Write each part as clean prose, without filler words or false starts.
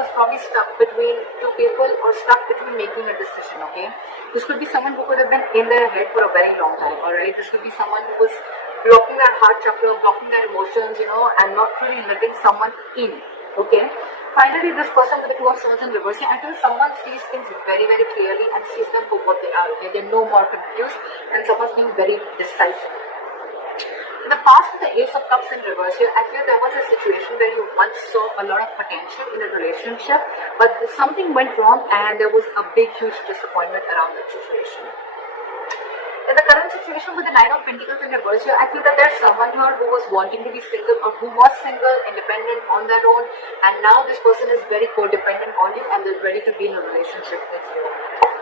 was probably stuck between two people or stuck between making a decision, okay? This could be someone who could have been in their head for a very long time, alright? This could be someone who was blocking their heart chakra, blocking their emotions, and not really letting someone in, okay? Finally, this person with the Two of Swords in reverse, I feel someone sees things very, very clearly and sees them for what they are, okay? They're no more confused and someone's being very decisive. In the past, with the Ace of Cups in reverse here, I feel there was a situation where you once saw a lot of potential in a relationship, but something went wrong and there was a big, huge disappointment around that situation. In the current situation with the Nine of Pentacles in reverse here, I feel that there's someone here who was wanting to be single or who was single, independent on their own, and now this person is very codependent on you and they're ready to be in a relationship with you.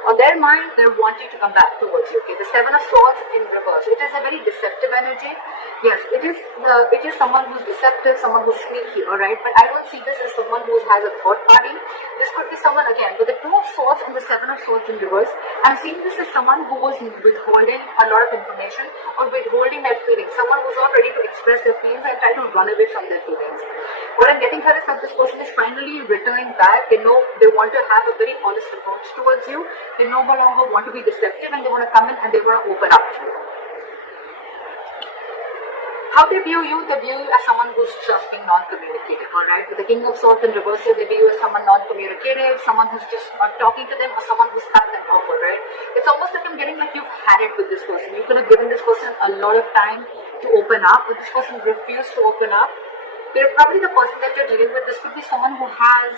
On their mind, they're wanting to come back towards you. Okay, the Seven of Swords in reverse. It is a very deceptive energy. Yes, it is someone who's deceptive, someone who's sneaky. All right, but I don't see this as someone who has a third party. This could be someone again with the Two of Swords and the Seven of Swords in reverse. I'm seeing this as someone who was withholding a lot of information or withholding their feelings. Someone who's not ready to express their feelings and try to run away from their feelings. What I'm getting here is that this person is finally returning back. They know they want to have a very honest approach towards you. They no longer want to be deceptive and they want to come in and they want to open up to you. How they view you as someone who's just being non-communicative, alright? With the King of Swords in reverse, they view you as someone non-communicative, someone who's just not talking to them, or someone who's cut them off, right? It's almost like I'm getting like you've had it with this person. You could have given this person a lot of time to open up, but this person refused to open up. They're probably the person that you're dealing with. This could be someone who has,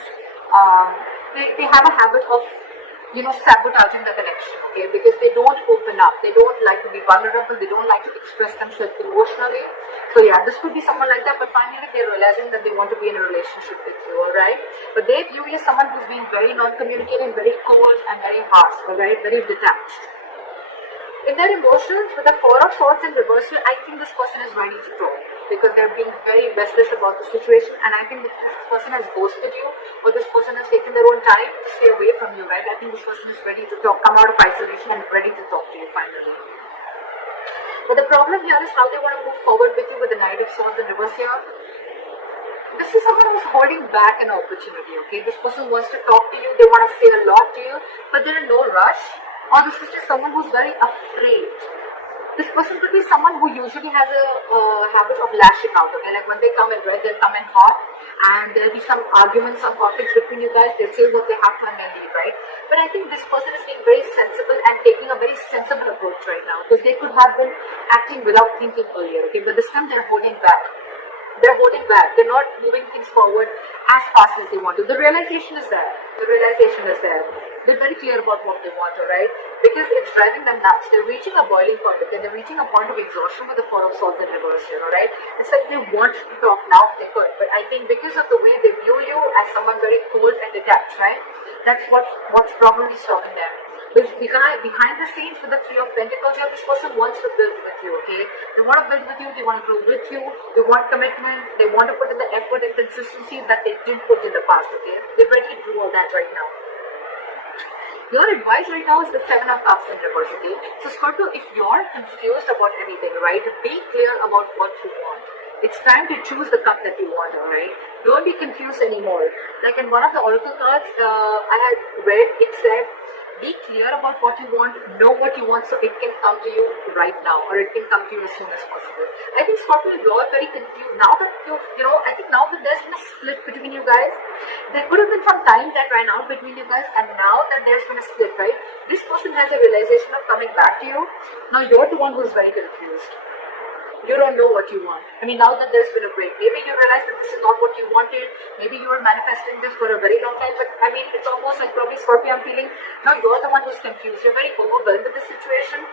they have a habit of sabotaging the connection, okay, because they don't open up, they don't like to be vulnerable, they don't like to express themselves emotionally. So yeah, this could be someone like that, but finally they're realizing that they want to be in a relationship with you, alright, but they view you as someone who's being very non-communicating, very cold and very harsh, alright, very detached. In their emotions, with the Four of Swords in reverse, I think this person is ready to talk because they're being very restless about the situation, and I think that this person has ghosted you or this person has taken their own time to stay away from you, right? I think this person is ready to talk, come out of isolation and ready to talk to you finally. But the problem here is how they want to move forward with you with the Knight of Swords in reverse here. This is someone who's holding back an opportunity, okay? This person wants to talk to you, they want to say a lot to you, but they're in no rush. Or this is just someone who's very afraid. This person could be someone who usually has a habit of lashing out, okay? Like when they come in red, they'll come in hot, and there'll be some arguments, some conflicts between you guys. They'll say what they have to and then leave, right? But I think this person is being very sensible and taking a very sensible approach right now, because they could have been acting without thinking earlier, okay? But this time they're holding back. They're holding back. They're not moving things forward as fast as they want to. The realization is there. The realization is there. They're very clear about what they want, alright? Because it's driving them nuts. They're reaching a boiling point. Okay? They're reaching a point of exhaustion with the Four of Swords in reverse, alright? It's like they want to talk now if they could. But I think because of the way they view you as someone very cold and detached, right? That's what's probably stopping them. But behind the scenes with the Three of Pentacles here, this person wants to build with you, okay? They want to build with you, they want to grow with you, they want commitment, they want to put in the effort and consistency that they didn't put in the past, okay? They're ready to do all that right now. Your advice right now is the Seven of Cups in reverse, okay? So Scorpio, if you're confused about anything, right, be clear about what you want. It's time to choose the cup that you want, alright? Don't be confused anymore. Like in one of the oracle cards I had read, it said, be clear about what you want, know what you want so it can come to you right now, or it can come to you as soon as possible. I think Scorpio, you're very confused. Now that I think now that there's been a split between you guys, there could have been some time that ran out between you guys, and now that there's been a split, right, this person has a realization of coming back to you. Now you're the one who's very confused. You don't know what you want. I mean, now that there's been a break, maybe you realize that this is not what you wanted. Maybe you were manifesting this for a very long time, but I mean, it's almost like probably Scorpio, I'm feeling, now you're the one who's confused. You're very overwhelmed with the situation.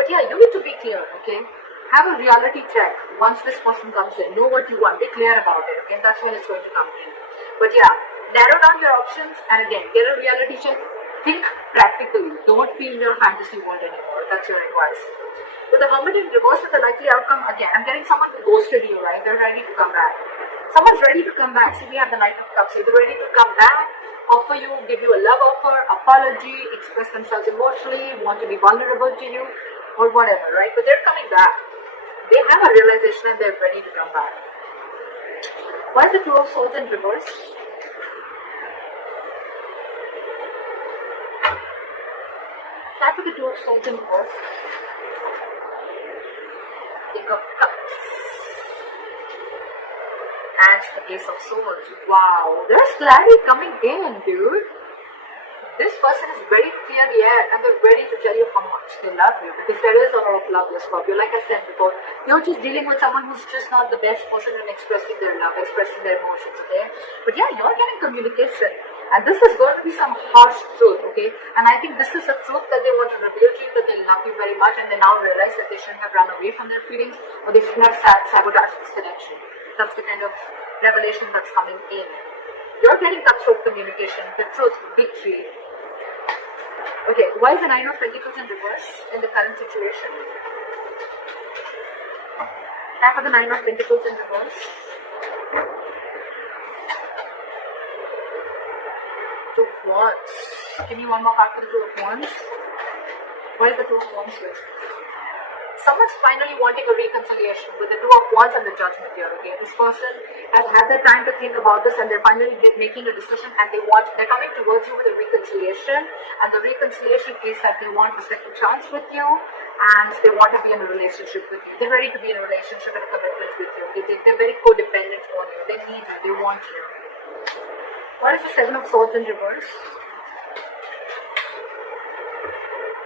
But yeah, you need to be clear, okay? Have a reality check once this person comes in. Know what you want. Be clear about it, okay? That's when it's going to come in. But yeah, narrow down your options and again, get a reality check. Think practically. Don't be in your fantasy world anymore. That's your advice. With the Hermit in reverse with the likely outcome, again, I'm getting someone who ghosted you, right? They're ready to come back. Someone's ready to come back. See, we have the Knight of Cups. They're ready to come back, offer you, give you a love offer, apology, express themselves emotionally, want to be vulnerable to you, or whatever, right? But they're coming back. They have a realization and they're ready to come back. Why is the Two of Swords in reverse? Start with the Two of Swords in reverse. King of Cups. And the Ace of Swords. Wow, there's clarity coming in, dude. This person is ready to clear the air and they're ready to tell you how much they love you, because there is a lot of love, Scorpio. Like I said before, you're just dealing with someone who's just not the best person in expressing their love, expressing their emotions, okay? But yeah, you're getting communication, and this is going to be some harsh truth, okay? And I think this is a truth that they want to reveal to you, that they love you very much, and they now realize that they shouldn't have run away from their feelings, or they shouldn't have sabotaged this connection. That's the kind of revelation that's coming in. You're getting cutthroat communication, the truth, victory. Okay, why is the Nine of Pentacles in reverse in the current situation? Half of the Nine of Pentacles in reverse. Two of Wands. Give me one more card for the Two of Wands. Why is the Two of Wands here? Someone's finally wanting a reconciliation with the Two of Wands and the Judgment here, okay? This person has had their time to think about this and they're finally making a decision, and they're coming towards you with a reconciliation, and the reconciliation is that they want a second chance with you and they want to be in a relationship with you. They're ready to be in a relationship and a commitment with you. They're very codependent on you. They need you. They want you. What is the Seven of Swords in reverse?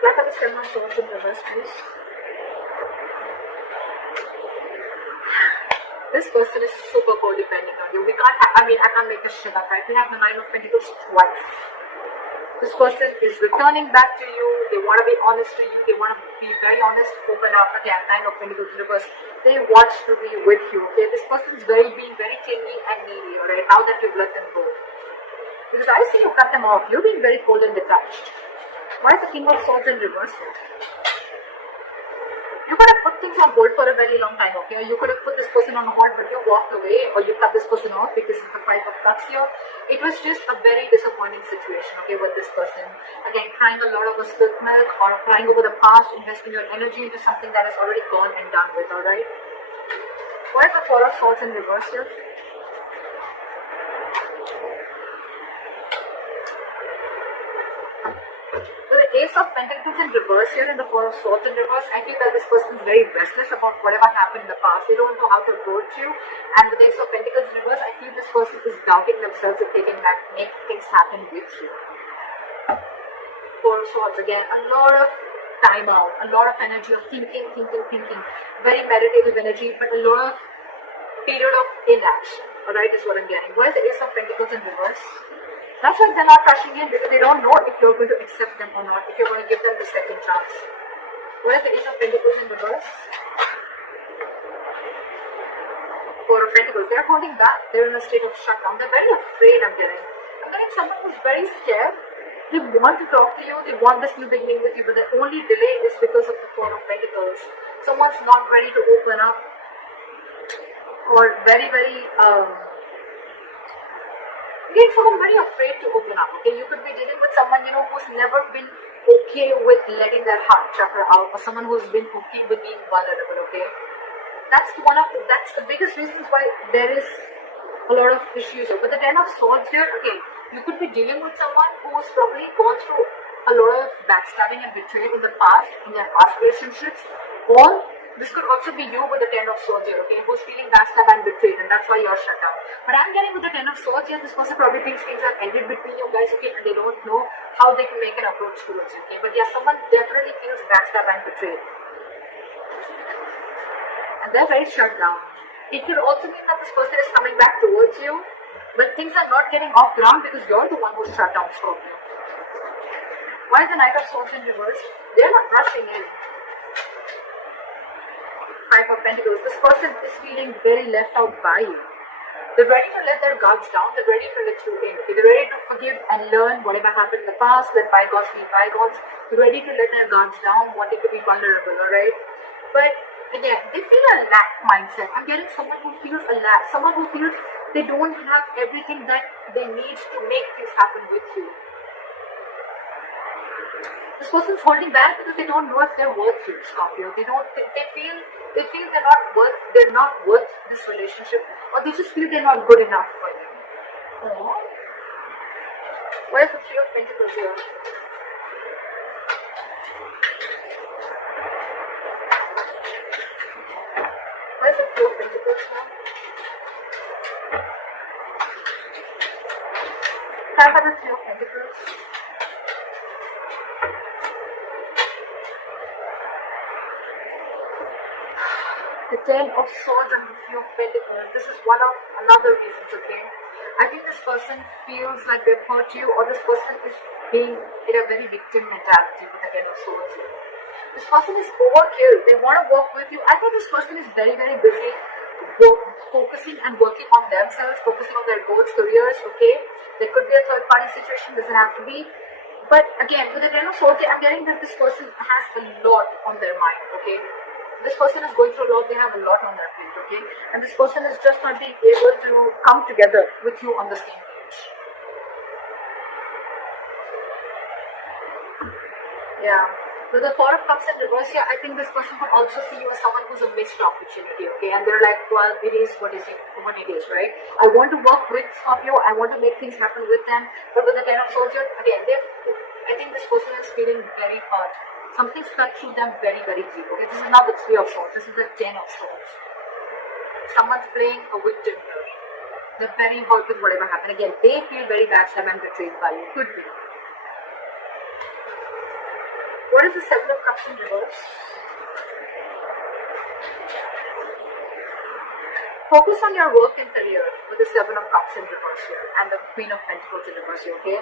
What are the Seven of Swords in reverse, please? This person is super codependent on you. I can't make this shit up, right? We have the Nine of Pentacles twice. This person is returning back to you. They want to be honest to you. They want to be very honest, open up. Again, Nine of Pentacles reverse. They want to be with you, okay? This person is being very clingy and needy, alright? Now that you've let them go. Because I see you cut them off. You're being very cold and detached. Why is the King of Swords in reverse here? You could have put things on hold for a very long time, okay? You could have put this person on hold, but you walked away, or you cut this person off because it's the Five of Cups here. It was just a very disappointing situation, okay, with this person. Again, crying a lot over spilt milk, or crying over the past, investing your energy into something that is already gone and done with, alright? Why is the Four of Swords in reverse here? So the Ace of Pentacles in reverse here and the Four of Swords in reverse, I feel that this person is very restless about whatever happened in the past. They don't know how to approach you. And with the Ace of Pentacles in reverse, I feel this person is doubting themselves if they can make things happen with you. Four of Swords, again, a lot of time out, a lot of energy of thinking. Very meditative energy, but a lot of period of inaction. Alright, is what I'm getting. Where's the Ace of Pentacles in reverse? That's why they're not rushing in, because they don't know if you're going to accept them or not, if you're going to give them the second chance. What is the Ace of Pentacles in reverse? Four of Pentacles. They're holding back. They're in a state of shutdown. They're very afraid, I'm getting someone who's very scared. They want to talk to you. They want this new beginning with you, but the only delay is because of the Four of Pentacles. Someone's not ready to open up, or very again, someone very afraid to open up, okay? You could be dealing with someone, who's never been okay with letting their heart chakra out, or someone who's been okay with being vulnerable, okay? That's the biggest reasons why there is a lot of issues here. But the Ten of Swords here, again, you could be dealing with someone who's probably gone through a lot of backstabbing and betrayal in the past, in their past relationships, or this could also be you with the Ten of Swords here, okay, who's feeling backstabbed and betrayed, and that's why you're shut down. But I'm getting with the Ten of Swords here, this person probably thinks things have ended between you guys, okay, and they don't know how they can make an approach towards you, okay. But yeah, someone definitely feels backstabbed and betrayed, and they're very shut down. It could also mean that this person is coming back towards you, but things are not getting off ground because you're the one who's shut down, Scorpio. Why is the Knight of Swords in reverse? They're not rushing in. Five of Pentacles. This person is feeling very left out by you. They're ready to let their guards down. They're ready to let you in. Okay? They're ready to forgive and learn whatever happened in the past. Let bygones be bygones. They're ready to let their guards down, wanting to be vulnerable, alright? But again, they feel a lack mindset. I'm getting someone who feels a lack. Someone who feels they don't have everything that they need to make things happen with you. This person's holding back because they don't know if they're worth it, Scorpio. They feel they're not worth this relationship, or they just feel they're not good enough for you. Oh. Where's the Three of Pentacles here? Where's the Three of Pentacles now? Clarify the Three of Pentacles. The Ten of Swords and the Three of Pentacles. This is one of another reasons, okay? I think this person feels like they've hurt you, or this person is being in a very victim mentality with the Ten of Swords here. This person is overkill. They want to work with you. I think this person is very, very busy focusing and working on themselves, focusing on their goals, careers, okay? There could be a third party situation, doesn't have to be. But again, with the Ten of Swords, I'm getting that this person has a lot on their mind, okay? This person is going through a lot, they have a lot on their plate, okay? And this person is just not being able to come together with you on the same page. Yeah. With the Four of Cups in reverse here, I think this person could also see you as someone who's a missed opportunity, okay? And they're like, well, it is what it is, right? I want to work with Scorpio, I want to make things happen with them, but with the Ten of Swords here, again, I think this person is feeling very hurt. Something stuck through them very, very deep. Okay, this is not the Three of Swords. This is the Ten of Swords. Someone's playing a victim here. They're very hurt with whatever happened. Again, they feel very backstabbed and betrayed by you. Could be. What is the Seven of Cups in reverse? Focus on your work and career with the Seven of Cups in reverse here and the Queen of Pentacles in reverse here. Okay,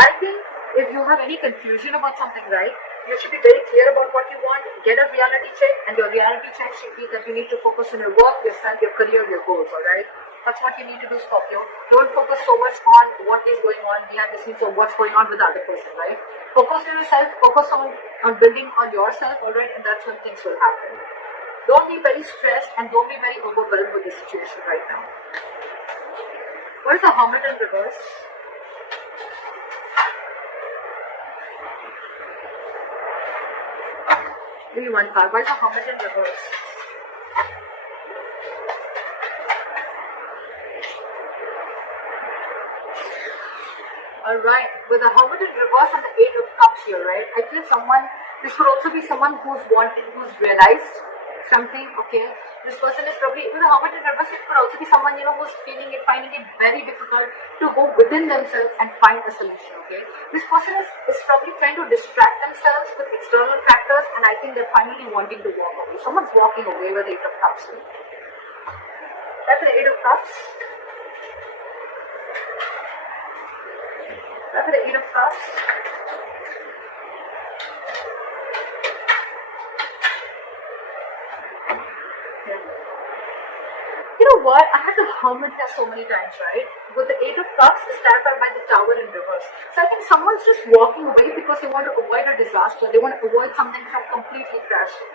I think if you have any confusion about something, right, you should be very clear about what you want, get a reality check, and your reality check should be that you need to focus on your work, your son, your career, your goals, alright? That's what you need to do, Scorpio. Don't focus so much on what is going on behind the scenes or what's going on with the other person, right? Focus on yourself, focus on building on yourself, alright, and that's when things will happen. Don't be very stressed and don't be very overwhelmed with the situation right now. What is the Hermit in reverse? Give me one card. Why is the Hermit in reverse? Alright, with the Hermit in reverse and the Eight of Cups here, right? I feel this could also be someone who's realized something, okay? This person is probably, with the Hermit in reverse, it could also be someone, who's finding it very difficult to go within themselves and find a solution, okay? This person is probably trying to distract themselves with external factors, and I think they're finally wanting to walk away. Someone's walking away with the Eight of Cups. That's the Eight of Cups. That's the Eight of Cups. You know what? I had the Hermit here so many times, right? With the Eight of Cups is clarified by the Tower in reverse. So I think someone's just walking away because they want to avoid a disaster. They want to avoid something from completely crashing.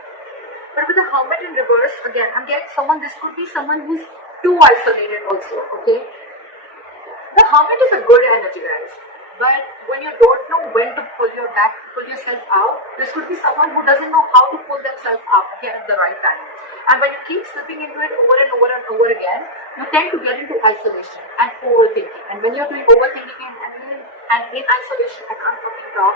But with the Hermit in reverse, again, I'm getting this could be someone who's too isolated also, okay? The Hermit is a good energy, guys. But when you don't know when to pull yourself out, this could be someone who doesn't know how to pull themselves out again at the right time. And when you keep slipping into it over and over and over again, you tend to get into isolation and overthinking. And when you're doing overthinking and in isolation, I can't fucking talk,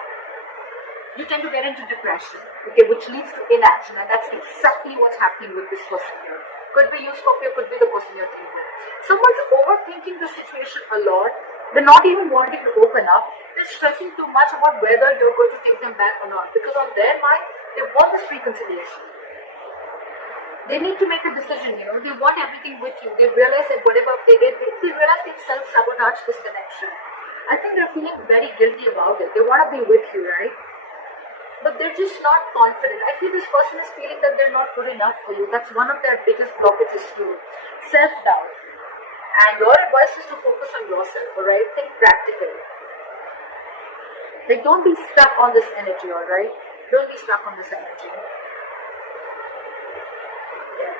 you tend to get into depression, okay, which leads to inaction. And that's exactly what's happening with this person here. Could be you, Scorpio, could be the person you're dealing with. Someone's overthinking the situation a lot. They're not even wanting to open up. They're stressing too much about whether you're going to take them back or not. Because on their mind, they want this reconciliation. They need to make a decision, They want everything with you. They realize that whatever they did, they realize they've self-sabotaged this connection. I think they're feeling very guilty about it. They want to be with you, right? But they're just not confident. I feel this person is feeling that they're not good enough for you. That's one of their biggest blockages too. Self-doubt. And your advice is to focus on yourself, alright? Think practically. Like, don't be stuck on this energy, alright? Don't be stuck on this energy. Yeah.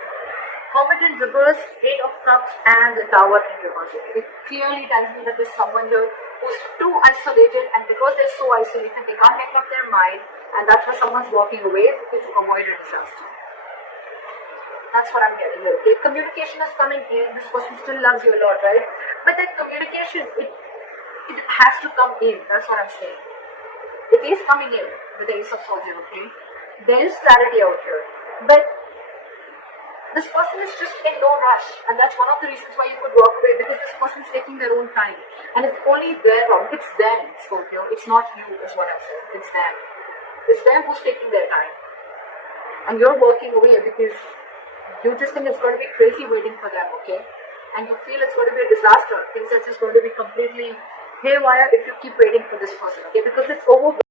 Hermit in reverse, Eight of Cups, and the Tower in reverse. It clearly tells me that there's someone here who's too isolated, and because they're so isolated, they can't make up their mind, and that's why someone's walking away to avoid a disaster. That's what I'm getting here. Okay? Communication is coming in. This person still loves you a lot, right? But that communication, it has to come in. That's what I'm saying. It is coming in with the Ace of Swords, okay? There is clarity out here. But this person is just in no rush, and that's one of the reasons why you could walk away, because this person is taking their own time, and it's only their problem. It's them, Scorpio. It's not you, is what I'm saying. It's them. It's them who's taking their time, and you're walking away because you just think it's going to be crazy waiting for them, okay? And you feel it's going to be a disaster. Things are just going to be completely haywire if you keep waiting for this person, okay? Because it's over.